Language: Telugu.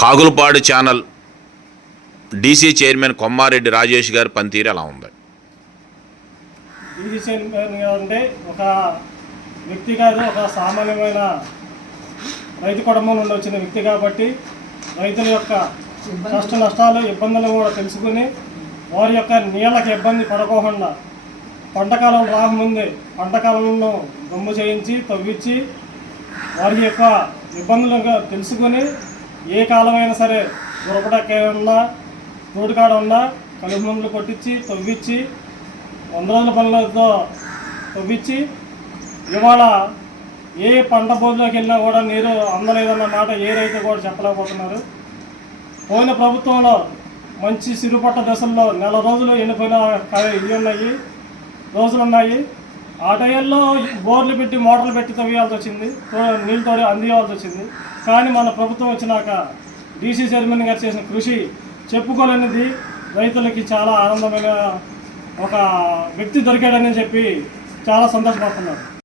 Kagulapadu channel DC chairman Kommareddy Rajesh గారి పనితీరు ఎలా ఉంది? డీసీ చైర్మన్ అంటే ఒక వ్యక్తి కాదు ఒక సామాన్యమైన రైతు కుటుంబం నుండి వచ్చిన వ్యక్తి కాబట్టి రైతుల యొక్క కష్ట నష్టాలు ఇబ్బందులు కూడా తెలుసుకుని వారి యొక్క నీళ్ళకి ఇబ్బంది పడకోకుండా పంటకాలం రాకముందే పంటకాలంలో గమ్ము చేయించి తవ్వించి వారి యొక్క ఇబ్బందులు తెలుసుకొని ఏ కాలమైనా సరే దొరకడకే ఉన్నా తోడుకాడ ఉన్నా కలుపు మందులు కొట్టించి తవ్వించి వంద రోజుల పనులతో తవ్వించి ఇవాళ ఏ పంట భూమిలోకి వెళ్ళినా కూడా నీరు అందలేదన్న మాట ఏ రైతు కూడా చెప్పలేకపోతున్నారు. పోయిన ప్రభుత్వంలో మంచి సిరుపట్ట దశల్లో నెల రోజులు ఎండిపోయిన ఇవి ఉన్నాయి రోజులు ఉన్నాయి. ఆ టైంలో బోర్లు పెట్టి మోటార్లు పెట్టి తవ్వేయాల్సి వచ్చింది. నీళ్ళతో నీళ్ళు తోడి వచ్చింది. కానీ మన ప్రభుత్వం వచ్చినాక డీసీ చైర్మన్ గారు చేసిన కృషి చెప్పుకోలేనిది. రైతులకి చాలా ఆనందమైన ఒక వ్యక్తి దొరికాడని చెప్పి చాలా సంతోషపడుతున్నారు